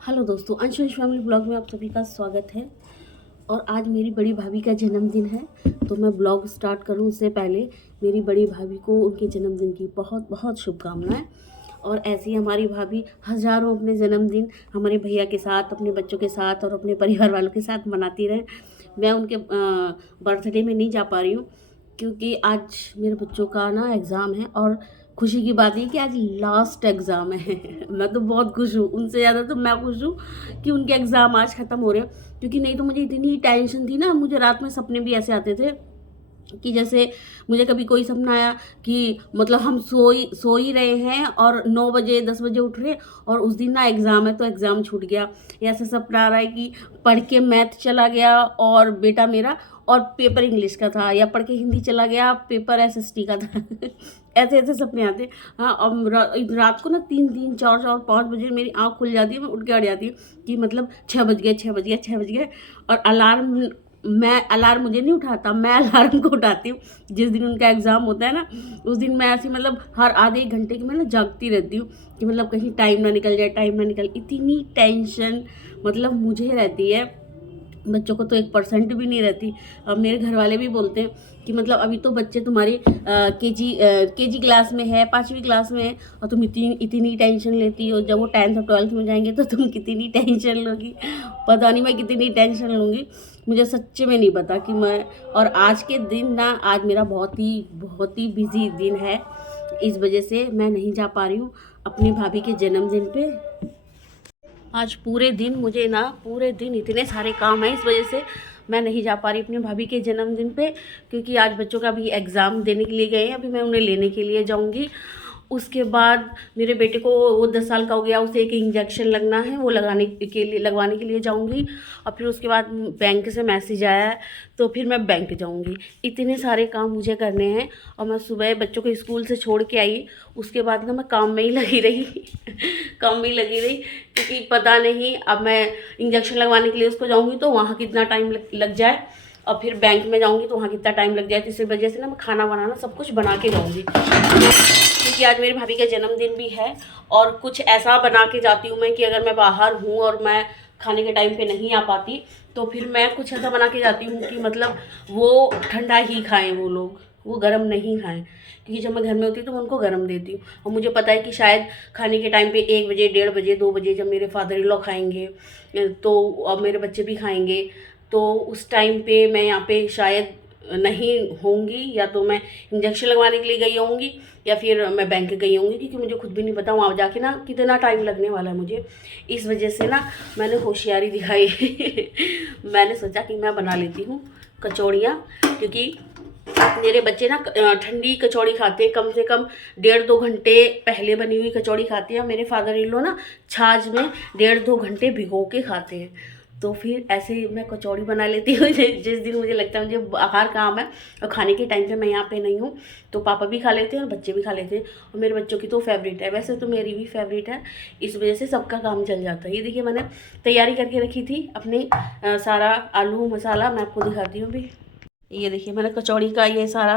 Hello दोस्तों, अंश family blog में आप सभी का स्वागत है। और आज मेरी बड़ी भाभी का जन्मदिन है, तो मैं ब्लॉग स्टार्ट करूं उससे पहले मेरी बड़ी भाभी को उनके जन्मदिन की बहुत बहुत शुभकामनाएं। और ऐसी हमारी भाभी हज़ारों अपने जन्मदिन हमारे भैया के साथ, अपने बच्चों के साथ और अपने परिवार वालों के साथ मनाती रहें। मैं उनके बर्थडे में नहीं जा पा रही हूँ क्योंकि आज मेरे बच्चों का ना एग्ज़ाम है। और खुशी की बात ये कि आज लास्ट एग्ज़ाम है मैं तो बहुत खुश हूँ, उनसे ज़्यादा तो मैं खुश हूँ कि उनके एग्ज़ाम आज ख़त्म हो रहे हैं। क्योंकि नहीं तो मुझे इतनी टेंशन थी ना, मुझे रात में सपने भी ऐसे आते थे कि जैसे मुझे कभी कोई सपना आया कि मतलब हम सो ही रहे हैं और 9 बजे 10 बजे उठ रहे हैं और उस दिन ना एग्ज़ाम है तो एग्ज़ाम छूट गया। या ऐसा सपना आ रहा है कि पढ़ के मैथ चला गया और बेटा मेरा, और पेपर इंग्लिश का था, या पढ़ के हिंदी चला गया, पेपर एसएसटी का था ऐसे ऐसे सपने आते। हाँ, और रात को ना 3 4 5 बजे मेरी आँख खुल जाती है, मैं उठ के हट जाती हूँ कि मतलब 6 बज गए 6 बज गए 6 बज गए। और अलार्म मुझे नहीं उठाता, मैं अलार्म को उठाती हूँ। जिस दिन उनका एग्ज़ाम होता है ना, उस दिन मैं ऐसी मतलब हर आधे एक घंटे की मैं ना जागती रहती हूँ कि मतलब कहीं टाइम ना निकल जाए, टाइम ना निकल। इतनी टेंशन मतलब मुझे रहती है, बच्चों को तो 1% भी नहीं रहती। अब मेरे घर वाले भी बोलते हैं कि मतलब अभी तो बच्चे तुम्हारी केजी क्लास में है, 5वीं क्लास में है, और तुम इतनी इतनी टेंशन लेती हो। जब वो 10th और 12th में जाएंगे तो तुम कितनी टेंशन लोगी। पता नहीं मैं कितनी टेंशन लूँगी, मुझे सच्चे में नहीं पता कि मैं। और आज के दिन ना, आज मेरा बहुत ही बिजी दिन है, इस वजह से मैं नहीं जा पा रही हूँ अपनी भाभी के जन्मदिन पे। आज पूरे दिन मुझे ना, पूरे दिन इतने सारे काम हैं, इस वजह से मैं नहीं जा पा रही अपनी भाभी के जन्मदिन पे। क्योंकि आज बच्चों का भी एग्ज़ाम देने के लिए गए हैं, अभी मैं उन्हें लेने के लिए जाऊंगी। उसके बाद मेरे बेटे को, वो 10 साल का हो गया, उसे एक इंजेक्शन लगना है, वो लगवाने के लिए जाऊंगी। और फिर उसके बाद बैंक से मैसेज आया है तो फिर मैं बैंक जाऊंगी। इतने सारे काम मुझे करने हैं। और मैं सुबह बच्चों को स्कूल से छोड़ के आई, उसके बाद ना मैं काम में ही लगी रही काम में ही लगी रही, क्योंकि पता नहीं अब मैं इंजेक्शन लगवाने के लिए उसको जाऊंगी तो वहाँ कितना टाइम लग जाए, और फिर बैंक में जाऊंगी तो वहाँ कितना टाइम लग जाए। तो इसी वजह से ना मैं खाना बनाना सब कुछ बना के जाऊंगी, क्योंकि आज मेरी भाभी का जन्मदिन भी है। और कुछ ऐसा बना के जाती हूँ मैं कि अगर मैं बाहर हूँ और मैं खाने के टाइम पे नहीं आ पाती, तो फिर मैं कुछ ऐसा बना के जाती हूँ कि मतलब वो ठंडा ही खाएं वो लोग, वो गर्म नहीं खाएं। क्योंकि जब मैं घर में होती हूँ तो मैं उनको गर्म देती हूँ। और मुझे पता है कि शायद खाने के टाइम पे 1 बजे 1:30 बजे 2 बजे जब मेरे फादर इन लॉ खाएंगे तो अब मेरे बच्चे भी खाएंगे, तो उस टाइम पे मैं यहाँ पे शायद नहीं होंगी, या तो मैं इंजेक्शन लगवाने के लिए गई होंगी या फिर मैं बैंक गई होंगी, क्योंकि मुझे खुद भी नहीं पता वहाँ जाके ना कितना टाइम लगने वाला है मुझे। इस वजह से ना मैंने होशियारी दिखाई मैंने सोचा कि मैं बना लेती हूँ कचौड़ियाँ, क्योंकि मेरे बच्चे ना ठंडी कचौड़ी खाते हैं, कम से कम 1.5-2 घंटे पहले बनी हुई कचौड़ी खाते हैं। मेरे फादर इन लॉ ना छाछ में 1.5-2 घंटे भिगो के खाते हैं। तो फिर ऐसे मैं कचौड़ी बना लेती हूँ जिस दिन मुझे लगता है मुझे बाहर काम है और खाने के टाइम पे मैं यहाँ पे नहीं हूँ, तो पापा भी खा लेते हैं और बच्चे भी खा लेते हैं। और मेरे बच्चों की तो फेवरेट है, वैसे तो मेरी भी फेवरेट है, इस वजह से सबका काम चल जाता है। ये देखिए मैंने तैयारी करके रखी थी अपने सारा आलू मसाला, मैं आपको दिखाती हूँ अभी। ये देखिए मैंने कचौड़ी का ये सारा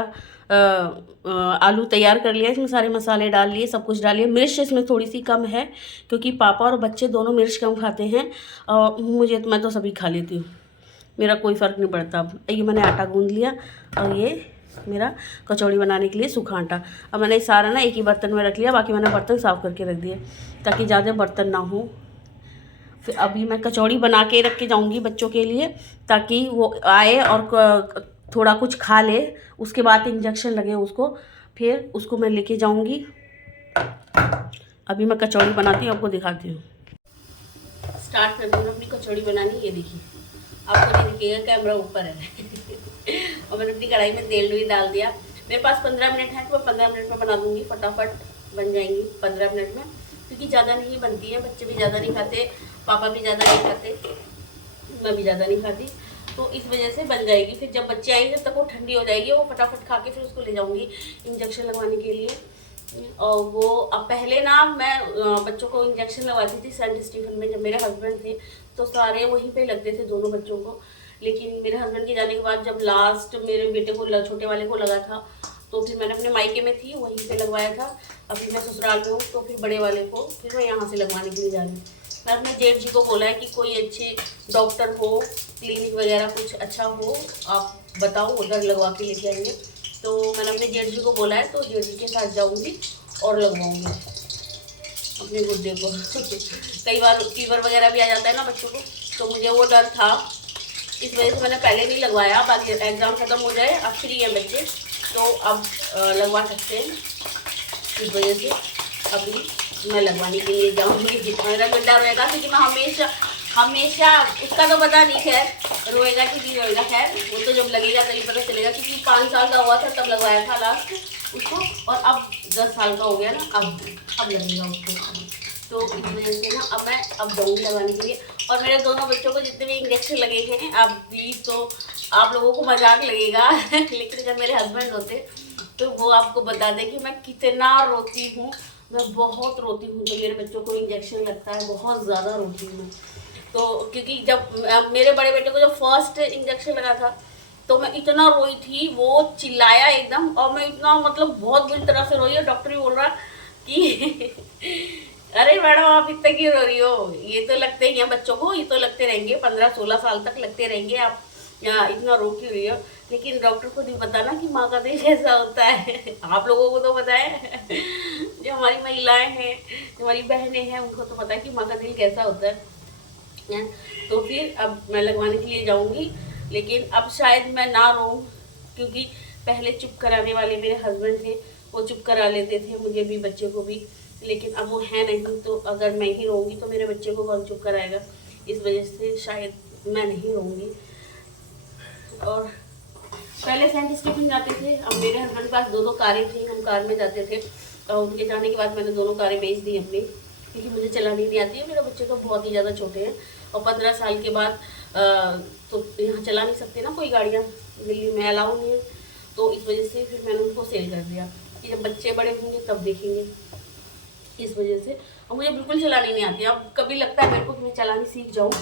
आलू तैयार कर लिया, इसमें सारे मसाले डाल लिए, सब कुछ डाल लिया। मिर्च इसमें थोड़ी सी कम है क्योंकि पापा और बच्चे दोनों मिर्च कम खाते हैं, और मैं तो सभी खा लेती हूँ, मेरा कोई फ़र्क नहीं पड़ता। अब ये मैंने आटा गूंद लिया और ये मेरा कचौड़ी बनाने के लिए सूखा आटा। अब मैंने सारा ना एक ही बर्तन में रख लिया, बाकी मैंने बर्तन साफ़ करके रख दिए ताकि ज़्यादा बर्तन ना हो। फिर अभी मैं कचौड़ी बना के रख के जाऊँगी बच्चों के लिए, ताकि वो आए और थोड़ा कुछ खा ले, उसके बाद इंजेक्शन लगे उसको, फिर उसको मैं लेके जाऊंगी। अभी मैं कचौड़ी बनाती हूँ, आपको दिखाती हूँ। स्टार्ट करती हूँ अपनी कचौड़ी बनानी। ये देखिए, आपको नहीं दिखेगा, कैमरा ऊपर है और मैंने अपनी कढ़ाई में तेल भी डाल दिया। मेरे पास 15 मिनट है तो मैं 15 मिनट में बना दूँगी, फटाफट बन जाएंगी 15 मिनट में, क्योंकि ज़्यादा नहीं बनती है, बच्चे भी ज़्यादा नहीं खाते, पापा भी ज़्यादा नहीं खाते, मैं भी ज़्यादा नहीं खाती, तो इस वजह से बन जाएगी। फिर जब बच्चे आएंगे तब तक वो ठंडी हो जाएगी, वो फटाफट खा के फिर उसको ले जाऊंगी इंजेक्शन लगवाने के लिए। और वो अब पहले ना मैं बच्चों को इंजेक्शन लगवाती थी सेंट स्टीफन में, जब मेरे हस्बैंड थे तो सारे वहीं पे लगते थे दोनों बच्चों को। लेकिन मेरे हस्बैंड के जाने के बाद जब लास्ट मेरे बेटे को, छोटे वाले को लगा था, तो फिर मैंने अपने मायके में थी वहीं पे लगवाया था। अभी मैं ससुराल में हूँ तो फिर बड़े वाले को फिर मैं यहाँ से लगवाने के लिए जा रही हूँ। मैं अपने जेठ जी को बोला है कि कोई अच्छे डॉक्टर हो, क्लिनिक वगैरह कुछ अच्छा हो, आप बताओ, उधर लगवा के लेके आएंगे। तो मैंने अपने जेठ जी को बोला है, तो जेठ जी के साथ जाऊँगी और लगवाऊँगी अपने गुड्डे को। कई बार फीवर वगैरह भी आ जाता है ना बच्चों को, तो मुझे वो डर था, इस वजह से मैंने पहले नहीं लगवाया। अब एग्ज़ाम ख़त्म हो जाए, अब फ्री है बच्चे, तो अब लगवा सकते हैं। इस वजह से अभी मैं लगवाने के लिए जाऊँगी। मेरा गुड्डा रोएगा क्योंकि मैं हमेशा हमेशा, उसका तो पता नहीं खैर रोएगा कि नहीं रोएगा, खैर वो तो जब लगेगा तभी पता चलेगा, क्योंकि 5 साल का हुआ था तब लगवाया था लास्ट उसको, और अब 10 साल का हो गया ना, अब लगेगा उसको। तो इस वजह से ना अब मैं जाऊँगी लगाने के लिए। और मेरे दोनों बच्चों को जितने भी इंजेक्शन लगे हैं अभी, तो आप लोगों को मजाक लगेगा लेकिन जब मेरे हस्बैंड होते तो वो आपको बता दें कि मैं कितना रोती हूँ। मैं बहुत रोती हूँ जब मेरे बच्चों को इंजेक्शन लगता है, बहुत ज़्यादा रोती हूँ मैं। तो क्योंकि जब मेरे बड़े बेटे को जब फर्स्ट इंजेक्शन लगा था तो मैं इतना रोई थी, वो चिल्लाया एकदम, और मैं इतना मतलब बहुत बुरी तरह से रोई। और डॉक्टर भी बोल रहा कि अरे मैडम आप इतना क्यों रो रही हो, ये तो लगते ही हैं बच्चों को, ये तो लगते रहेंगे 15-16 साल तक लगते रहेंगे, आप यहाँ इतना रो क्यों रही हो। लेकिन डॉक्टर को नहीं पता ना कि माँ का दिल कैसा होता है। आप लोगों को तो पता है, जो हमारी महिलाएं हैं, जो हमारी बहनें हैं, उनको तो पता है कि माँ का दिल कैसा होता है। तो फिर अब मैं लगवाने के लिए जाऊँगी, लेकिन अब शायद मैं ना रोऊं, क्योंकि पहले चुप कराने वाले मेरे हस्बैंड थे, वो चुप करा लेते थे मुझे भी, बच्चे को भी। लेकिन अब वो है नहीं, तो अगर मैं ही रोऊंगी तो मेरे बच्चे को कौन चुप कराएगा। इस वजह से शायद मैं नहीं रोऊंगी। और पहले सेंट स्टीफन जाते थे, अब मेरे हस्बैंड के पास 2 कारें थी, हम कार में जाते थे। और उनके जाने के बाद मैंने 2 कारें बेच दी अपनी, क्योंकि मुझे चलानी नहीं आती है। मेरे बच्चे तो बहुत ही ज़्यादा छोटे हैं, और 15 साल के बाद तो यहाँ चला नहीं सकते ना कोई गाड़ियाँ, दिल्ली में अलाउ नहीं है। तो इस वजह से फिर मैंने उनको सेल कर दिया कि जब बच्चे बड़े होंगे तब देखेंगे। इस वजह से, और मुझे बिल्कुल चलानी नहीं आती। अब कभी लगता है मेरे को कि मैं चलानी सीख जाऊँ,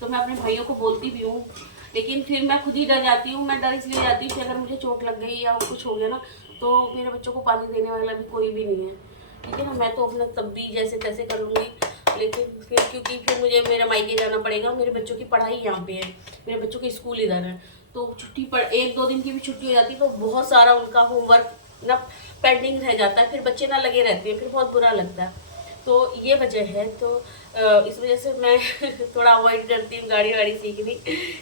तो मैं अपने भाइयों को बोलती भी हूँ, लेकिन फिर मैं खुद ही डर जाती हूँ। मैं डर इसलिए जाती हूँ कि अगर मुझे चोट लग गई या कुछ हो गया ना, तो मेरे बच्चों को पानी देने वाला भी कोई भी नहीं है, ठीक है ना। मैं तो अपना तब भी जैसे तैसे कर लूँगी, लेकिन फिर क्योंकि फिर मुझे मेरे मायके जाना पड़ेगा, मेरे बच्चों की पढ़ाई यहाँ पे है, मेरे बच्चों के स्कूल इधर है। तो छुट्टी पर 1-2 दिन की भी छुट्टी हो जाती है तो बहुत सारा उनका होमवर्क ना पेंडिंग रह जाता है, फिर बच्चे ना लगे रहते हैं, फिर बहुत बुरा लगता है। तो ये वजह है। तो इस वजह से मैं थोड़ा अवॉइड करती हूँ गाड़ी वाड़ी सीखनी।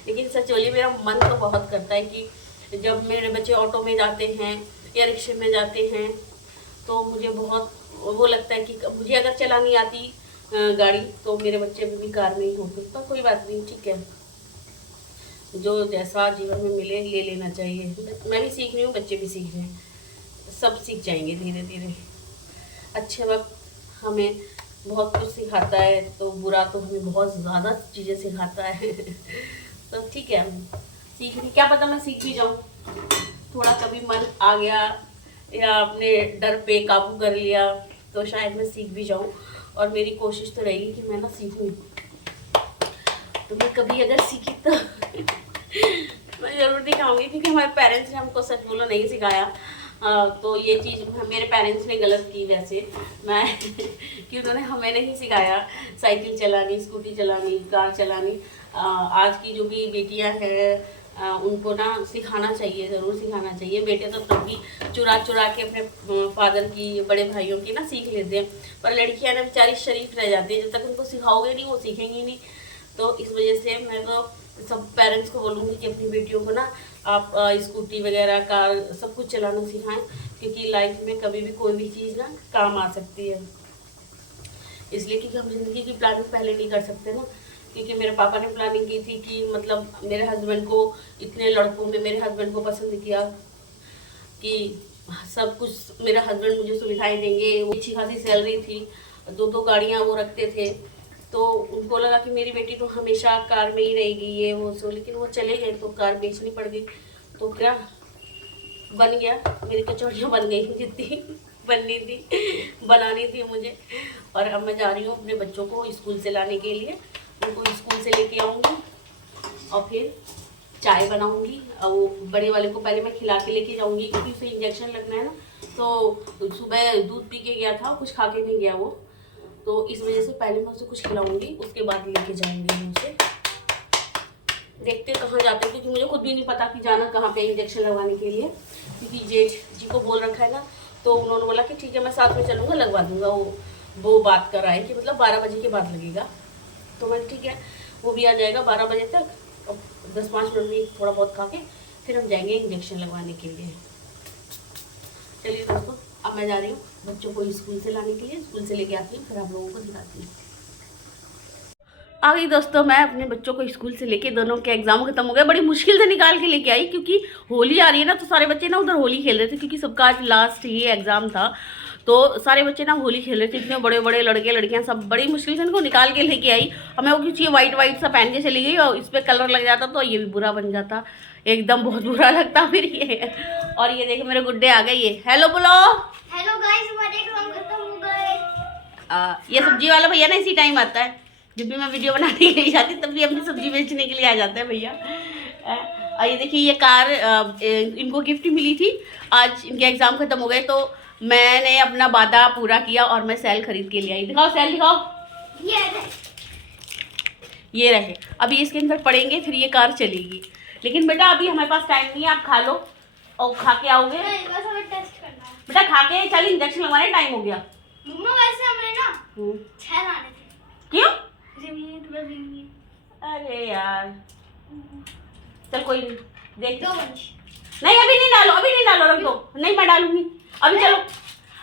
लेकिन सच बोलिए, मेरा मन तो बहुत करता है कि जब मेरे बच्चे ऑटो में जाते हैं या रिक्शे में जाते हैं, तो मुझे बहुत वो लगता है कि मुझे अगर चलानी आती गाड़ी, तो मेरे बच्चे भी कार में ही होते। पर कोई बात नहीं, ठीक है, जो जैसा जीवन में मिले ले लेना चाहिए। मैं भी सीख रही हूँ, बच्चे भी सीख रहे हैं, सब सीख जाएंगे धीरे धीरे। अच्छे वक्त हमें बहुत कुछ सिखाता है, तो बुरा तो हमें बहुत ज़्यादा चीज़ें सिखाता है। तो ठीक है, सीख रही, क्या पता मैं सीख भी जाऊँ। थोड़ा कभी मन आ गया या अपने डर पे काबू कर लिया, तो शायद मैं सीख भी जाऊँ। और मेरी कोशिश तो रहेगी कि मैं ना सीखूँ। तो मैं कभी अगर सीखी तो मैं ज़रूर दिखाऊंगी, क्योंकि हमारे पेरेंट्स ने हमको सच बोलो नहीं सिखाया। तो ये चीज़ मेरे पेरेंट्स ने गलत की वैसे, मैं कि उन्होंने हमें नहीं सिखाया साइकिल चलानी, स्कूटी चलानी, कार चलानी। आज की जो भी बेटियां हैं उनको ना सिखाना चाहिए, ज़रूर सिखाना चाहिए। बेटे तो तब भी चुरा चुरा के अपने फादर की, बड़े भाइयों की ना सीख लेते हैं, पर लड़कियां ना बेचारी शरीफ रह जाती है, जब तक उनको सिखाओगे नहीं वो सीखेंगी नहीं। तो इस वजह से मैं तो सब पेरेंट्स को बोलूँगी कि अपनी बेटियों को ना आप स्कूटी वगैरह, कार, सब कुछ चलाना सिखाएं, क्योंकि लाइफ में कभी भी कोई भी चीज़ ना काम आ सकती है। इसलिए क्योंकि हम ज़िंदगी की प्लानिंग पहले नहीं कर सकते ना। क्योंकि मेरे पापा ने प्लानिंग की थी कि मतलब मेरे हस्बैंड को, इतने लड़कों में मेरे हस्बैंड को पसंद किया कि सब कुछ मेरा हस्बैंड मुझे सुविधाएं देंगे। वो अच्छी खासी सैलरी थी, 2-2 गाड़ियाँ वो रखते थे, तो उनको लगा कि मेरी बेटी तो हमेशा कार में ही रहेगी, ये वो सो। लेकिन वो चले गए तो कार बेचनी पड़ गई। तो क्या बन गया, मेरी कचौड़ियाँ बन गई जितनी बननी थी, बनानी थी मुझे। और अब मैं जा रही हूँ अपने बच्चों को स्कूल से लाने के लिए, उनको स्कूल से लेके आऊँगी और फिर चाय बनाऊँगी। और वो बड़े वाले को पहले मैं खिला के लेके जाऊँगी, क्योंकि उसे इंजेक्शन लगना है ना। तो सुबह दूध पी के गया था, कुछ खा के नहीं गया वो, तो इस वजह से पहले मैं उसे कुछ खिलाऊंगी, उसके बाद लेके जाऊंगी मैं उसे। देखते कहाँ जाते हैं, क्योंकि मुझे खुद भी नहीं पता कि जाना कहाँ पे इंजेक्शन लगवाने के लिए, क्योंकि जेठ जी को बोल रखा है ना, तो उन्होंने बोला कि ठीक है मैं साथ में चलूँगा, लगवा दूंगा। वो बात कर रहा है कि मतलब 12 बजे के बाद लगेगा। तो मैं ठीक है, वो भी आ जाएगा 12 बजे तक, और 10-5 मिनट में थोड़ा बहुत खा के फिर हम जाएंगे इंजेक्शन लगवाने के लिए। चलिए दोस्तों, अब मैं जा रही हूँ बच्चों को स्कूल से लाने के लिए, स्कूल से लेके आती हूँ, फिर आप लोगों को दिखाती हूँ। आ गई दोस्तों, मैं अपने बच्चों को स्कूल से लेके, दोनों के एग्जाम खत्म हो गए, बड़ी मुश्किल से निकाल के लेके आई, क्योंकि होली आ रही है ना, तो सारे बच्चे ना उधर होली खेल रहे थे, क्योंकि सबका आज लास्ट ही एग्जाम था, तो सारे बच्चे ना होली खेल रहे थे, इतने बड़े बड़े लड़के लड़कियां सब, बड़ी मुश्किल से इनको निकाल के लेके आई। हमें वो कुछ ये वाइट वाइट सा पहन के चली गई, और इस पर कलर लग जाता तो ये भी बुरा बन जाता, एकदम बहुत बुरा लगता फिर ये। और ये देखो मेरे गुड्डे आ गए, ये हेलो बोलो। हेलो गाइस, हमारे एग्जाम खत्म हो गए। ये सब्जी वाला भैया ना इसी टाइम आता है, जब भी मैं वीडियो बनाने के लिए जाती तब भी अपनी सब्जी बेचने के लिए आ जाता है भैया। और ये देखिए, ये कार इनको गिफ्ट मिली थी, आज इनके एग्जाम खत्म हो गए, तो मैंने अपना वादा पूरा किया और मैं सेल खरीद के लिए आई। दिखाओ सेल दिखाओ, ये रहे। अभी इसके अंदर पड़ेंगे, फिर ये कार चलेगी। लेकिन बेटा अभी हमारे पास टाइम नहीं है, आप खा लो और खा के आओगे। नहीं, बस हमें टेस्ट करना है। बेटा खा के चल, इंजेक्शन लगवाने टाइम हो गया। मम्मा वैसे हमें ना 6 लाने थे। क्यों? रिमीट अरे यार, चल कोई नहीं, देख दो वंश। नहीं अभी नहीं डालो, अभी नहीं डालो, रख दो। नहीं मैं डालूंगी अभी। चलो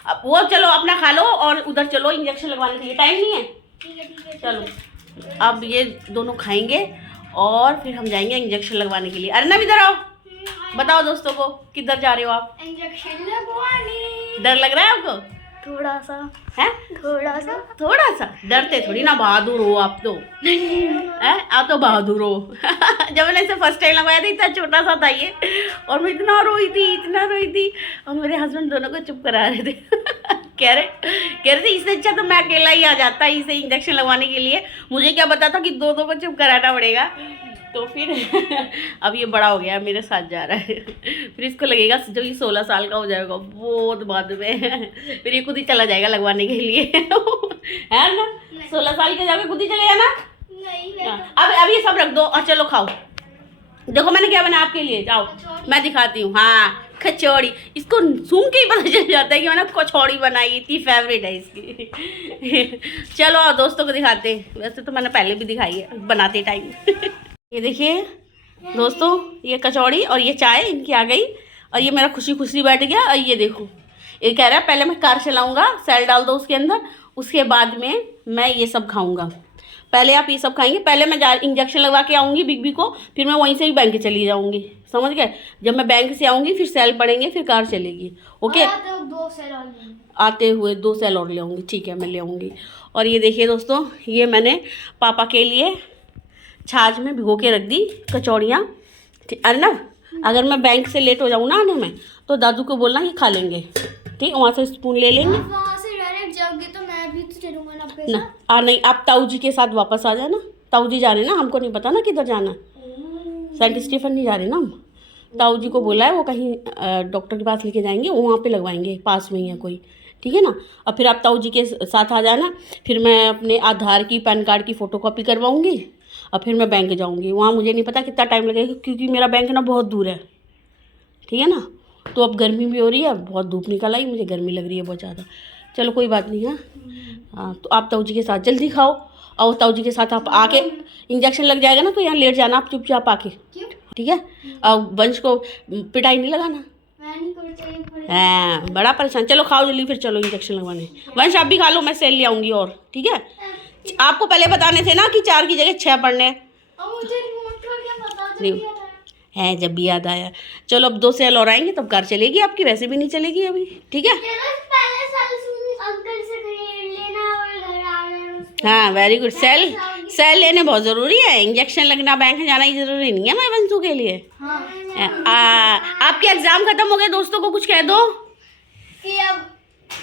अब वो चलो अपना खा लो और उधर चलो इंजेक्शन लगवाने के लिए, टाइम नहीं है। ठीक है चलो अब ये दोनों खाएंगे और फिर हम जाएंगे इंजेक्शन लगवाने के लिए। अर्नब इधर आओ, बताओ दोस्तों को किधर जा रहे हो आप? इंजेक्शन लगवाने। डर लग रहा है आपको? थोड़ा सा है, थोड़ा सा डरते थोड़ी ना, बहादुर हो आप तो। हैं आप तो बहादुर हो। जब मैंने इसे फर्स्ट टाइम लगवाया था, इतना छोटा सा था ये, और मैं इतना रोई थी, और मेरे हस्बैंड दोनों को चुप करा रहे थे। कह रहे थे इससे अच्छा तो मैं अकेला ही आ जाता इसे इंजेक्शन लगवाने के लिए, मुझे क्या पता था कि दो को चुप कराना पड़ेगा। तो फिर अब ये बड़ा हो गया, मेरे साथ जा रहा है। फिर इसको लगेगा जब ये 16 साल का हो जाएगा, बहुत बाद में फिर ये खुद ही चला जाएगा लगवाने के लिए। है ना, 16 साल के जाके खुद ही चलेगा ना। नहीं, अब ये सब रख दो और चलो खाओ। देखो मैंने क्या बना आपके लिए, जाओ मैं दिखाती हूँ। हाँ कचौड़ी, इसको सूंघ के ही पता चल जाता है कि मैंने कचौड़ी बनाई, इतनी फेवरेट है इसकी। चलो दोस्तों को दिखाते, वैसे तो मैंने पहले भी दिखाई है बनाते टाइम। ये देखिए दोस्तों, ये कचौड़ी और ये चाय इनकी आ गई, और ये मेरा खुशी खुशी बैठ गया। और ये देखो, ये कह रहा है पहले मैं कार चलाऊंगा, सेल डाल दो उसके अंदर, उसके बाद में मैं ये सब खाऊंगा। पहले आप ये सब खाएंगे, पहले मैं इंजेक्शन लगवा के आऊँगी बिग को, फिर मैं वहीं से ही बैंक चली जाऊँगी, समझ गए? जब मैं बैंक से आऊँगी फिर सेल पड़ेंगे, फिर कार चलेगी। ओके, 2 सेल और आते हुए 2 सेल और ले आऊँगी, ठीक है मैं ले आऊँगी। और ये देखिए दोस्तों, ये मैंने पापा के लिए छाछ में भिगो के रख दी कचौड़ियाँ। अर्नब, अगर मैं बैंक से लेट हो जाऊँ ना आने में, तो दादू को बोलना ये खा लेंगे, ठीक? वहाँ से स्पून ले लेंगे। वहाँ से डायरेक्ट जाओगे तो मैं भी तो चलूँगा ना आपके ना साथ। नहीं, आप ताऊ जी के साथ वापस आ जाना। ताऊ जी जा रहे हैं ना, हमको नहीं पता ना किधर जाना है। सेंट स्टीफन नहीं जा रहे ना हम, ताऊ जी को बोला है वो कहीं डॉक्टर के पास लेके जाएंगे, वहाँ पे लगवाएंगे, पास में ही है कोई, ठीक है ना। और फिर आप ताऊ जी के साथ आ जाना, फिर मैं अपने आधार की, पैन कार्ड की फ़ोटोकॉपी करवाऊँगी, और फिर मैं बैंक जाऊँगी। वहाँ मुझे नहीं पता कितना टाइम लगेगा, क्योंकि मेरा बैंक ना बहुत दूर है, ठीक है ना। तो अब गर्मी भी हो रही है, बहुत धूप निकल आई, मुझे गर्मी लग रही है बहुत ज़्यादा। चलो कोई बात नहीं है। हाँ तो आप ताऊ जी के साथ जल्दी खाओ, और ताऊ जी के साथ आप आके इंजेक्शन लग जाएगा ना, तो यहाँ लेट जाना आप चुपचाप आके, ठीक है। और वंश को पिटाई नहीं लगाना। हाँ बड़ा परेशान। चलो खाओ जल्दी, फिर चलो इंजेक्शन लगवाने। वंश आप भी खा लो, मैं सेल ले आऊँगी और, ठीक है। आपको पहले बताने थे ना कि 4 की जगह 6 पढ़ने नहीं है, जब भी याद आया। चलो अब 2 सेल और आएंगे तब कार चलेगी आपकी, वैसे भी नहीं चलेगी अभी, ठीक है। हाँ वेरी गुड। सेल लेने बहुत ज़रूरी है, इंजेक्शन लगना बैंक जाना ही ज़रूरी नहीं है मैं वंशु के लिए। आपके एग्ज़ाम ख़त्म हो गए, दोस्तों को कुछ कह दो।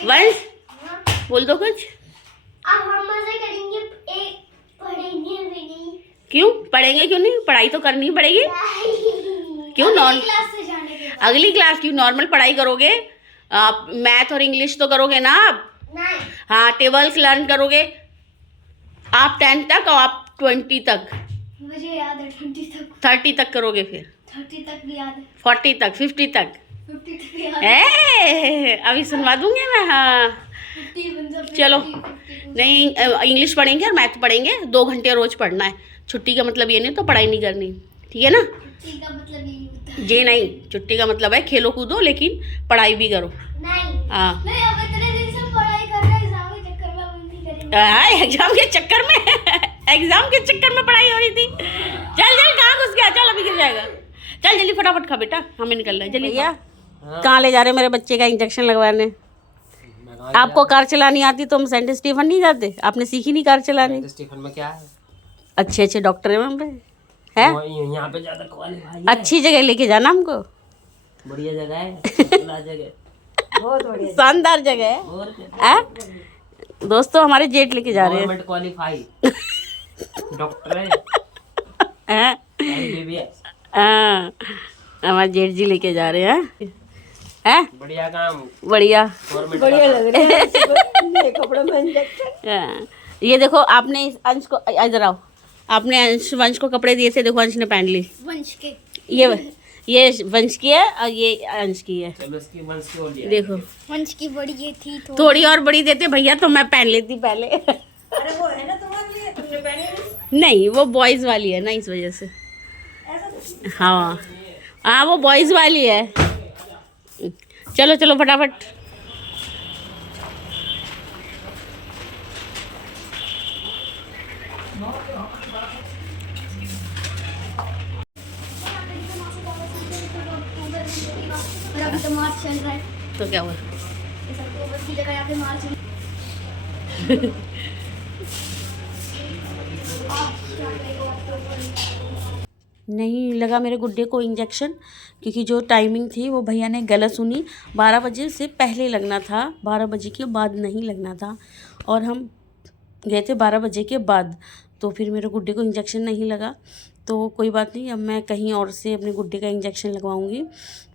वंश बोल दो कुछ। अब हम मजे करेंगे, पढ़ेंगे भी नहीं। क्यों पढ़ेंगे, क्यों नहीं? पढ़ाई तो करनी पड़ेगी। क्यों? अगली क्लास क्यों? नॉर्मल पढ़ाई करोगे, मैथ और इंग्लिश तो करोगे ना आप। हाँ, टेबल्स लर्न करोगे आप 10 तक और आप 20 तक, मुझे याद है 20 तक, 30 तक करोगे, फिर 30 तक भी याद है, 40 तक, 50 तक। 50 तक भी याद है, अभी सुनवा दूंगी मैं। हाँ 50 बन चलो, नहीं इंग्लिश पढ़ेंगे और मैथ पढ़ेंगे, 2 घंटे रोज पढ़ना है। छुट्टी का मतलब ये नहीं तो पढ़ाई नहीं करनी, ठीक है ना? छुट्टी का मतलब यही होता है। जी नहीं, छुट्टी का मतलब है खेलो कूदो लेकिन पढ़ाई भी करो। नहीं हाँ नहीं, अब इतने दिन से पढ़ाई कर रहे हैं, एग्जाम के चक्कर में हम नहीं करेंगे। एग्जाम के चक्कर में एग्जाम के चक्कर में पढ़ाई हो रही थी। चल चल, कहाँ घुस गया? चल अभी गिर जाएगा। चल जल्दी फटाफट खा बेटा, हमें निकलना है जल्दी। भैया कहाँ ले जा रहे मेरे बच्चे का इंजेक्शन लगवाने? आपको कार चलानी आती तो हम सेंट स्टीफन नहीं जाते? आपने सीखी नहीं कार चलानी? स्टीफन में क्या है? अच्छे अच्छे डॉक्टर हैं वहाँ पे, है? यहाँ पे ज्यादा क्वालिफाई अच्छी जगह लेके जाना हमको। बढ़िया जगह है, जगह बहुत बढ़िया, शानदार जगह है। और क्या? है दोस्तों, हमारे जेठ लेके जा रहे हैं। गवर्नमेंट क्वालिफाई डॉक्टर है, हैं? MBBS। हाँ, हमारे जेठ जी लेके जा रहे हैं। हैं? बढ़िया काम, बढ़िया बढ़िया लग रहा है। कपड़ों में इंजेक्शन। हाँ, ये देखो आपने इस अंश को, इधर आओ, आपने अंश वंश को कपड़े दिए थे, देखो अंश ने पहन ली। वंश के ये वंश की है और ये अंश की है। चलो इसकी वंश की ओर लिया। देखो वंश की बड़ी ये थी थोड़ी और बड़ी देते भैया तो मैं पहन लेती पहले। अरे वो है ना तुम्हारे लिए, तुमने पहने नहीं, वो बॉयज वाली है ना, इस वजह से। हाँ हाँ, वो बॉयज वाली है। चलो चलो फटाफट। और अभी तो मार्च चल रहा है, तो क्या हुआ? इस अक्टूबर की जगह यहाँ पे मार्च नहीं लगा मेरे गुड्डे को इंजेक्शन, क्योंकि जो टाइमिंग थी वो भैया ने गलत सुनी। 12 बजे से पहले लगना था, 12 बजे के बाद नहीं लगना था, और हम गए थे 12 बजे के बाद। तो फिर मेरे गुड्डे को इंजेक्शन नहीं लगा, तो कोई बात नहीं, अब मैं कहीं और से अपने गुड्डे का इंजेक्शन लगवाऊंगी।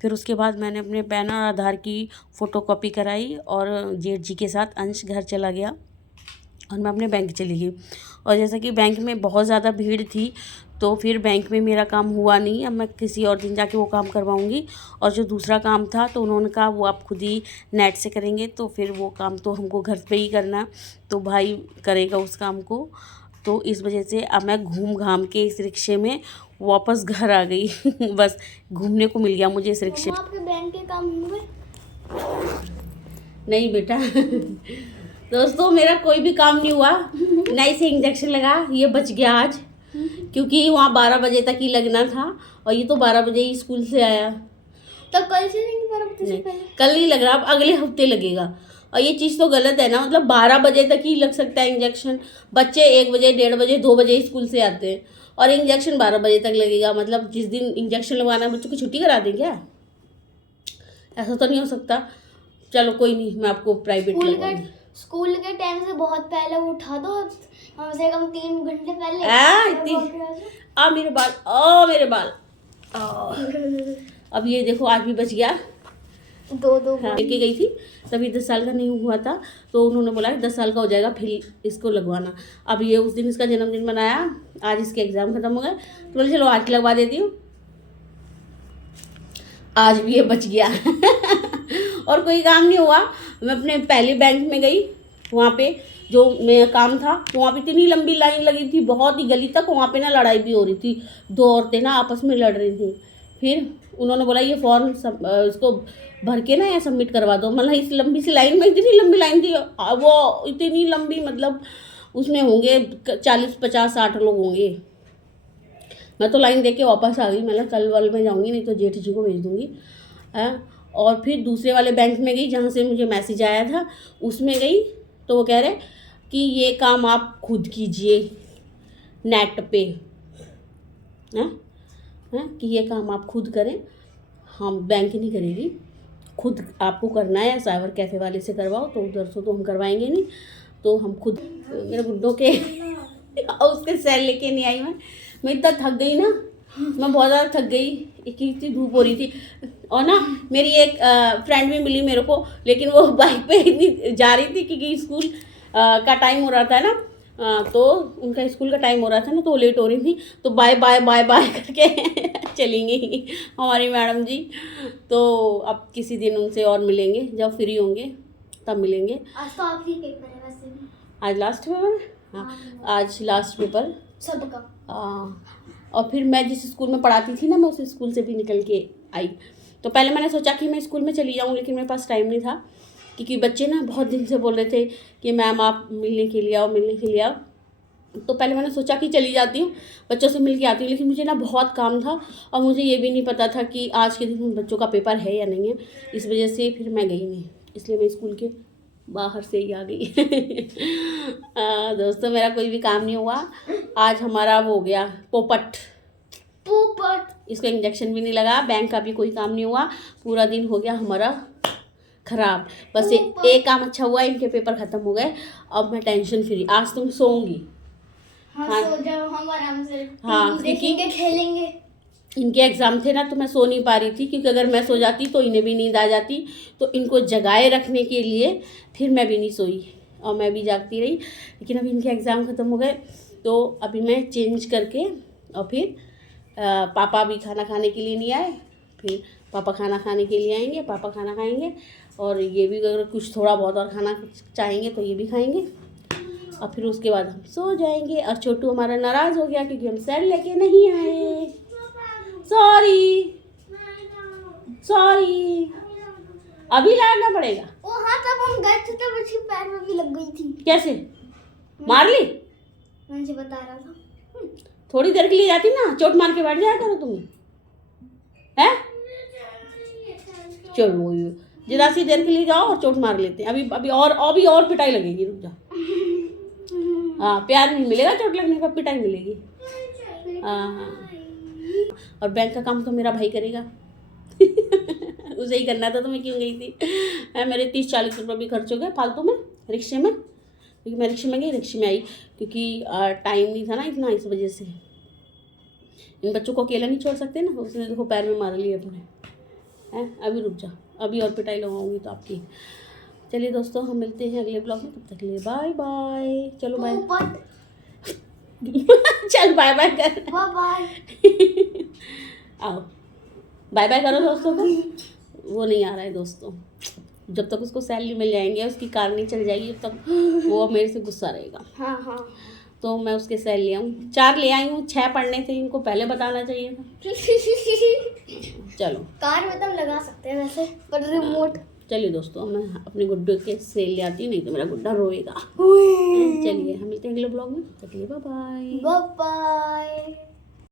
फिर उसके बाद मैंने अपने पैन और आधार की फ़ोटोकॉपी कराई और जेठ जी के साथ अंश घर चला गया और मैं अपने बैंक चली गई। और जैसा कि बैंक में बहुत ज़्यादा भीड़ थी तो फिर बैंक में मेरा काम हुआ नहीं। अब मैं किसी और दिन जाके वो काम करवाऊंगी। और जो दूसरा काम था तो उन्होंने कहा वो आप खुद ही नेट से करेंगे, तो फिर वो काम तो हमको घर पे ही करना, तो भाई करेगा उस काम को। तो इस वजह से अब मैं घूम घाम के इस रिक्शे में वापस घर आ गई। बस घूमने को मिल गया मुझे इस रिक्शे। आपके बैंक के काम हुए? नहीं बेटा दोस्तों, मेरा कोई भी काम नहीं हुआ, ना इसे इंजेक्शन लगा, ये बच गया आज, क्योंकि वहाँ 12 बजे तक ही लगना था और ये तो 12 बजे ही स्कूल से आया। तो कल से नहीं, 12 बजे से नहीं, पहले? कल नहीं लग रहा, अब अगले हफ्ते लगेगा। और ये चीज़ तो गलत है ना, मतलब 12 बजे तक ही लग सकता है इंजेक्शन। बच्चे 1 बजे, 1:30 बजे, 2 बजे स्कूल से आते हैं और इंजेक्शन 12 बजे तक लगेगा। मतलब जिस दिन इंजेक्शन लगवाना है बच्चों की छुट्टी करा दें क्या? ऐसा तो नहीं हो सकता। चलो कोई नहीं, मैं आपको प्राइवेट लगवाऊंगी। स्कूल के टाइम से बहुत पहले उठा दो, कम से कम 3 घंटे पहले। मेरे बाल, मेरे बाल। अब ये देखो आज भी बच गया। दो हाँ, लेके गई थी तभी 10 साल का नहीं हुआ था, तो उन्होंने बोला 10 साल का हो जाएगा फिर इसको लगवाना। अब ये उस दिन इसका जन्मदिन मनाया, आज इसके एग्ज़ाम ख़त्म हो गए, तो बोले चलो आज लगवा देती हूँ। आज भी ये बच गया। और कोई काम नहीं हुआ। मैं अपने पहले बैंक में गई, वहाँ पे जो मेरा काम था तो वहाँ पे इतनी लंबी लाइन लगी थी, बहुत ही गली तक। वहाँ पे ना लड़ाई भी हो रही थी, 2 औरतें ना आपस में लड़ रही थी। फिर उन्होंने बोला ये फॉर्म इसको भर के ना या सबमिट करवा दो। मतलब इस लंबी सी लाइन में, इतनी लंबी लाइन थी वो, इतनी लंबी, मतलब उसमें होंगे 40, 50, 60 लोग होंगे। मैं तो लाइन देख के वापस आ गई। मैं कल वाल में जाऊँगी, नहीं तो जेठ जी को भेज दूँगी। और फिर दूसरे वाले बैंक में गई जहाँ से मुझे मैसेज आया था, उसमें गई तो वो कह रहे कि ये काम आप खुद कीजिए नेट पे, हैं कि ये काम आप खुद करें, हम बैंक नहीं करेगी, खुद आपको करना है। साइबर कैफ़े वाले से करवाओ, तो उधर से तो हम करवाएंगे नहीं, तो हम खुद। मेरे गुड्डों के उसके सेल लेके नहीं आई मैं इतना थक गई ना, मैं बहुत ज़्यादा थक गई। इतनी धूप हो रही थी। और ना मेरी एक फ्रेंड भी मिली मेरे को, लेकिन वो बाइक पे इतनी जा रही थी क्योंकि स्कूल का टाइम हो रहा था ना, तो उनका स्कूल का टाइम हो रहा था ना, तो वो लेट हो रही थी, तो बाय बाय बाय बाय करके चली गई हमारी मैडम जी। तो अब किसी दिन उनसे और मिलेंगे, जब फ्री होंगे तब मिलेंगे। आज तो आखिरी पेपर है वैसे भी। आज लास्ट पेपर, हाँ आज लास्ट पेपर सबका। और फिर मैं जिस स्कूल में पढ़ाती थी ना, मैं उस स्कूल से भी निकल के आई। तो पहले मैंने सोचा कि मैं स्कूल में चली जाऊँ, लेकिन मेरे पास टाइम नहीं था, क्योंकि बच्चे ना बहुत दिन से बोल रहे थे कि मैम आप मिलने के लिए आओ, मिलने के लिए आओ। तो पहले मैंने सोचा कि चली जाती हूँ, बच्चों से मिल के आती हूँ, लेकिन मुझे ना बहुत काम था और मुझे ये भी नहीं पता था कि आज के दिन बच्चों का पेपर है या नहीं है। इस वजह से फिर मैं गई नहीं, इसलिए मैं स्कूल के बाहर से ही आ गई। दोस्तों मेरा कोई भी काम नहीं हुआ आज, हमारा वो हो गया पोपट, इसको इंजेक्शन भी नहीं लगा, बैंक का भी कोई काम नहीं हुआ, पूरा दिन हो गया हमारा खराब। बस एक काम अच्छा हुआ, इनके पेपर ख़त्म हो गए, अब मैं टेंशन फ्री। आज तुम सोऊंगी? हाँ सो जाओ, हम आराम से हाँ, देखेंगे, खेलेंगे। इनके एग्ज़ाम थे ना, तो मैं सो नहीं पा रही थी, क्योंकि अगर मैं सो जाती तो इन्हें भी नींद आ जाती। तो इनको जगाए रखने के लिए फिर मैं भी नहीं सोई और मैं भी जागती रही। लेकिन अभी इनके एग्ज़ाम ख़त्म हो गए, तो अभी मैं चेंज करके और फिर पापा भी खाना खाने के लिए नहीं आए, फिर पापा खाना खाने के लिए आएंगे, पापा खाना खाएंगे, और ये भी अगर कुछ थोड़ा बहुत और खाना चाहेंगे तो ये भी खाएंगे, और फिर उसके बाद हम सो जाएंगे। और छोटू हमारा नाराज़ हो गया क्योंकि हम सैर लेके नहीं आए। सॉरी सॉरी, अभी लाना पड़ेगा। ओ हाँ, तब हम गए थे तब उसके पैर में भी लग गई थी। कैसे मार ली? मैं मुझे बता रहा था। थोड़ी देर के लिए जाती ना, चोट मार के बैठ जाया करो तुम, है? चलो जरा सी देर के लिए जाओ और चोट मार लेते हैं। अभी और पिटाई लगेगी, रुक जाओ। हाँ, प्यार नहीं मिलेगा, चोट लगने का पिटाई मिलेगी। हाँ, और बैंक का काम तो मेरा भाई करेगा। उसे ही करना था, तो मैं क्यों गई थी। मेरे 30-40 रुपये भी खर्च हो गए फालतू में रिक्शे में, क्योंकि मैं रिक्शे में गई, रिक्शे में आई, क्योंकि टाइम नहीं था ना इतना, इस वजह से। इन बच्चों को अकेला नहीं छोड़ सकते ना, उसने देखो पैर में मार लिए अपने, हैं? अभी रुक जा, अभी और पिटाई लगाऊंगी तो आपकी। चलिए दोस्तों, हम मिलते हैं अगले ब्लॉग में, तब तक के लिए बाय बाय। चलो बाय। चल बाय बाय कर, बाय। आओ बाय बाय करो दोस्तों को। वो नहीं आ रहा है दोस्तों, जब तक उसको सैलरी मिल जाएंगे, उसकी कार नहीं चल जाएगी, तब तक वो मेरे से गुस्सा रहेगा। हाँ हाँ, तो मैं उसके सैल ले आऊँ, 4 ले आई हूँ, 6 पढ़ने थे, इनको पहले बताना चाहिए था। चलो कार में तो हम लगा सकते हैं वैसे, पर रिमोट। चलिए दोस्तों, मैं अपने गुड्डू के सेल ले आती, नहीं तो मेरा गुड्डा रोएगा। चलिए हम मिलते हैं अगले ब्लॉग में, तब तक के लिए बाय बाय। Bye bye.